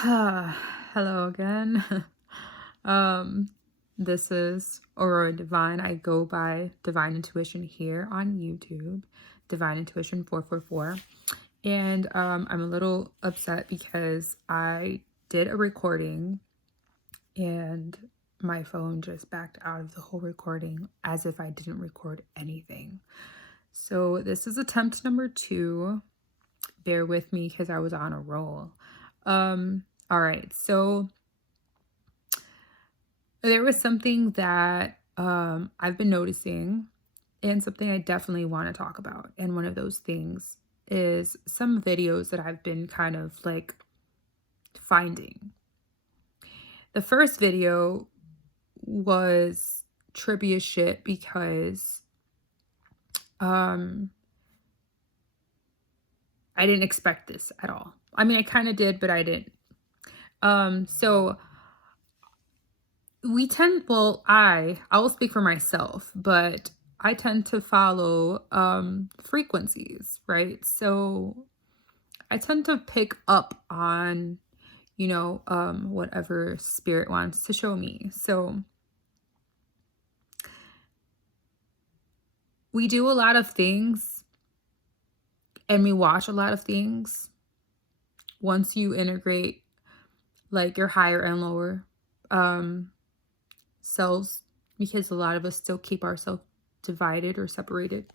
Hello again. um, this is Aurora Divine. I go by Divine Intuition here on YouTube, Divine Intuition 444. And I'm a little upset because I did a recording and my phone just backed out of the whole recording as if I didn't record anything. So this is attempt number 2. Bear with me because I was on a roll. All right, so there was something that I've been noticing and something I definitely want to talk about. And one of those things is some videos that I've been kind of like finding. The first video was trivia shit because um I didn't expect this at all. I mean, I kind of did, but I didn't. So we tend, well, I will speak for myself, but I tend to follow frequencies, right? So I tend to pick up on, whatever spirit wants to show me. So we do a lot of things and we watch a lot of things. Once you integrate like your higher and lower selves, because a lot of us still keep ourselves divided or separated.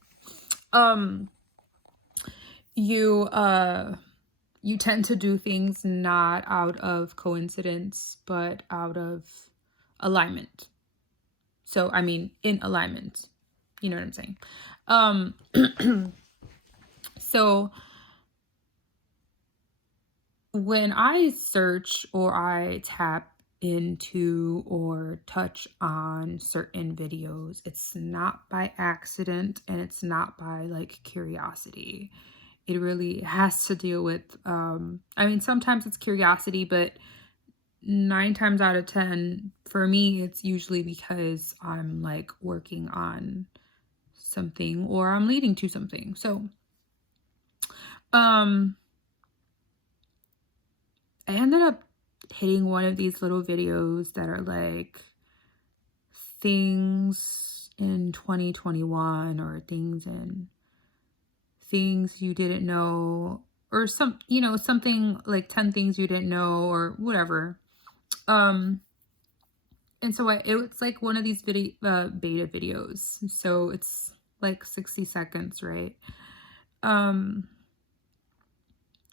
You you tend to do things not out of coincidence, but out of alignment. So I mean in alignment. You know what I'm saying? So when I search or I tap into or touch on certain videos, it's not by accident and it's not by like curiosity. It really has to deal with I mean, sometimes it's curiosity, but 9 times out of 10 for me it's usually because I'm like working on something or I'm leading to something. So I ended up hitting one of these little videos that are like things in 2021 or things you didn't know, or something like 10 things you didn't know or whatever. And so it was like one of these beta videos. So it's like 60 seconds, right?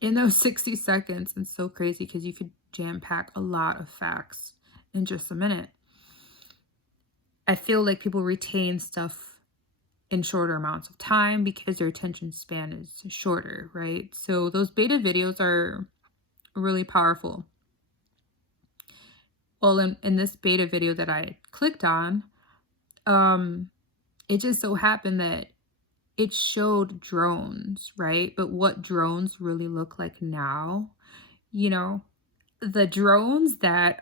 In those 60 seconds, it's so crazy because you could jam pack a lot of facts in just a minute. I feel like people retain stuff in shorter amounts of time because their attention span is shorter, right? So those beta videos are really powerful. Well, in this beta video that I clicked on, it just so happened that it showed drones, right? But what drones really look like now, the drones that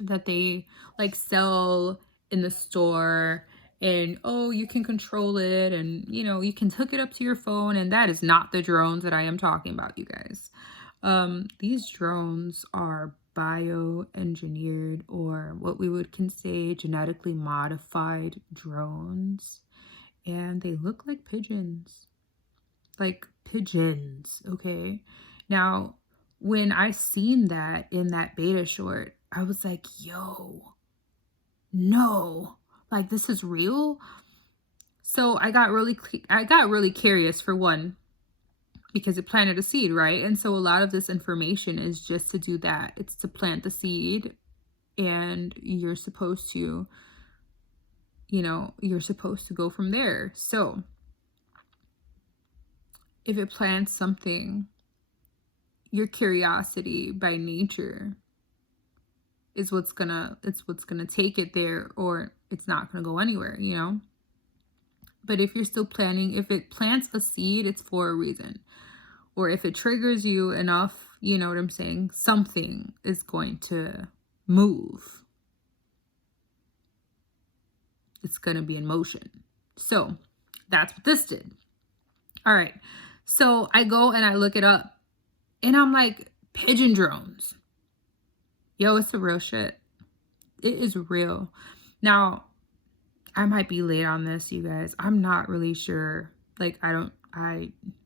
that they like sell in the store, and oh, you can control it, and you can hook it up to your phone, and that is not the drones that I am talking about, you guys. These drones are bioengineered, or what we would say genetically modified drones, and they look like pigeons. Like pigeons, okay? Now, when I seen that in that beta short, I was like, yo, no, like this is real. So I got really curious, for one, because it planted a seed, right? And so a lot of this information is just to do that. It's to plant the seed, and you're supposed to go from there. So if it plants something, your curiosity by nature is what's gonna take it there, or it's not gonna go anywhere, But if you're still planning, if it plants a seed, it's for a reason. Or if it triggers you enough, you know what I'm saying, something is going to move. It's gonna be in motion. So that's what this did. All right. So I go and I look it up, and I'm like, Pigeon drones. Yo, it's the real shit. It is real. Now, I might be late on this, you guys. I'm not really sure. Like,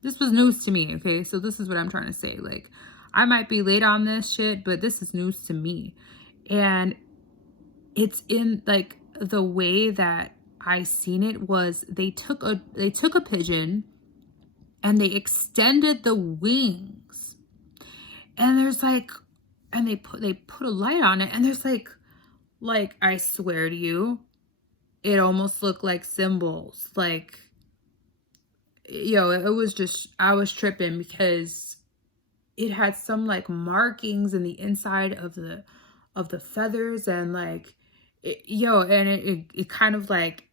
this was news to me, okay? So this is what I'm trying to say. Like, I might be late on this shit, but this is news to me. And it's in, like, the way that I seen it was they took a pigeon and they extended the wings. And there's like, and they put a light on it, and there's like I swear to you, it almost looked like symbols. Like, yo, it was just, I was tripping because it had some like markings in the inside of the feathers, and like it kind of like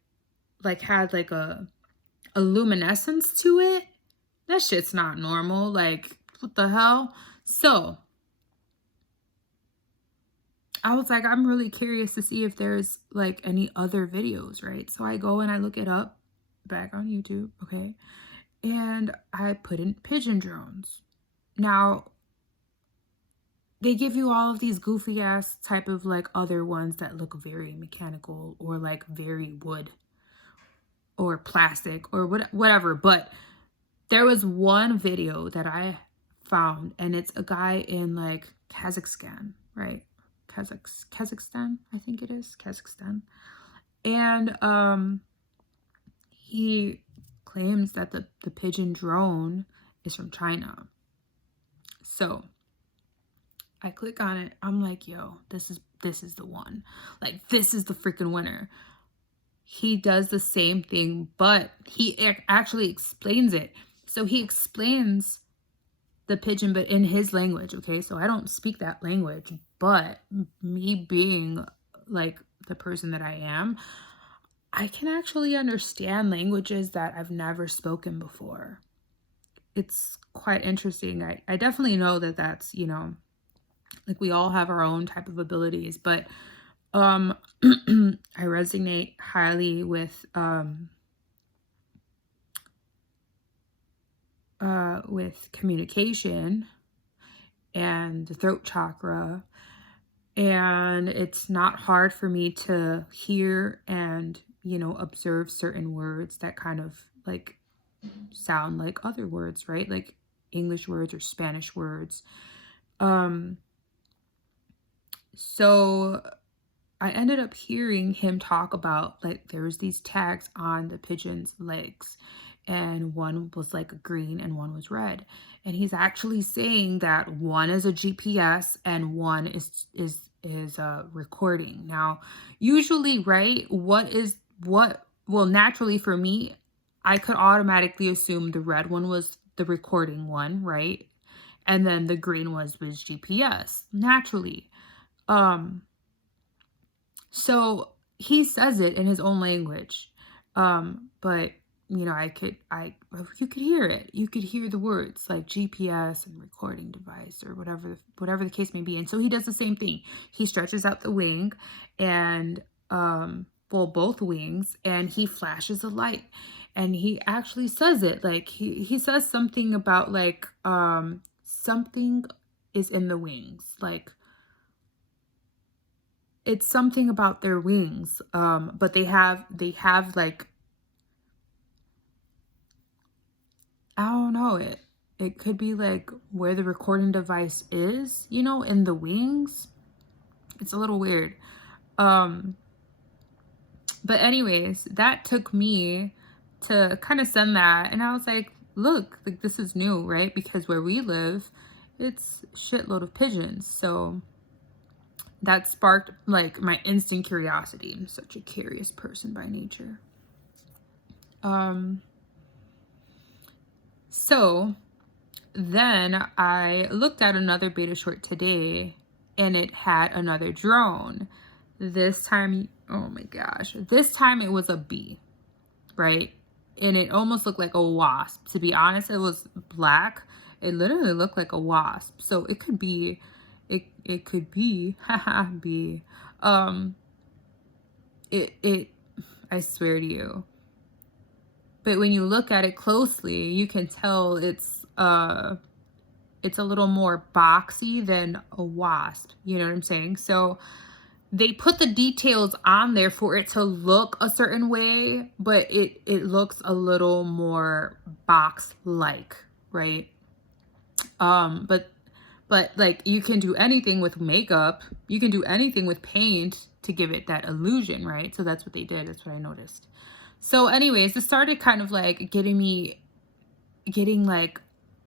had like a luminescence to it. That shit's not normal. Like, what the hell? So I was like, I'm really curious to see if there's like any other videos, right? So I go and I look it up back on YouTube, okay? And I put in pigeon drones. Now, they give you all of these goofy ass type of like other ones that look very mechanical or like very wood or plastic or whatever. But there was one video that I found, and it's a guy in like Kazakhstan, right? Kazakhstan, I think it is Kazakhstan. And he claims that the pigeon drone is from China. So I click on it. I'm like, yo, this is the one. Like, this is the freaking winner. He does the same thing, but he actually explains it. So he explains the pigeon, but in his language, okay? So I don't speak that language, but me being like the person that I am, I can actually understand languages that I've never spoken before. It's quite interesting. I definitely know that that's, you know, like we all have our own type of abilities, but I resonate highly with communication and the throat chakra, and it's not hard for me to hear and, you know, observe certain words that kind of like sound like other words, right? Like English words or Spanish words. So I ended up hearing him talk about like there was these tags on the pigeon's legs, and one was like green and one was red. And he's actually saying that one is a GPS and one is a recording. Now, usually, right, well, naturally for me, I could automatically assume the red one was the recording one, right? And then the green was GPS, naturally. So he says it in his own language. But you know, you could hear it. You could hear the words like GPS and recording device or whatever the case may be. And so he does the same thing. He stretches out the wing and, well, both wings, and he flashes a light, and he actually says it. Like he says something about like, something is in the wings. Like, it's something about their wings. But they have like, I don't know, it could be like where the recording device is, you know, in the wings. It's a little weird. But anyways, that took me to kind of send that, and I was like, look, like this is new, right? Because where we live, it's a shitload of pigeons. So that sparked like my instant curiosity. I'm such a curious person by nature. So then I looked at another beta short today, and it had another drone. This time, oh my gosh, this time it was a bee, right? And it almost looked like a wasp. To be honest, it was black. It literally looked like a wasp. So it could be, it could be, haha, bee. I swear to you. But when you look at it closely, you can tell it's it's a little more boxy than a wasp. You know what I'm saying? So they put the details on there for it to look a certain way, but it looks a little more box-like, right? But like you can do anything with makeup, you can do anything with paint to give it that illusion, right? So that's what they did. That's what I noticed. So anyways, this started kind of like getting like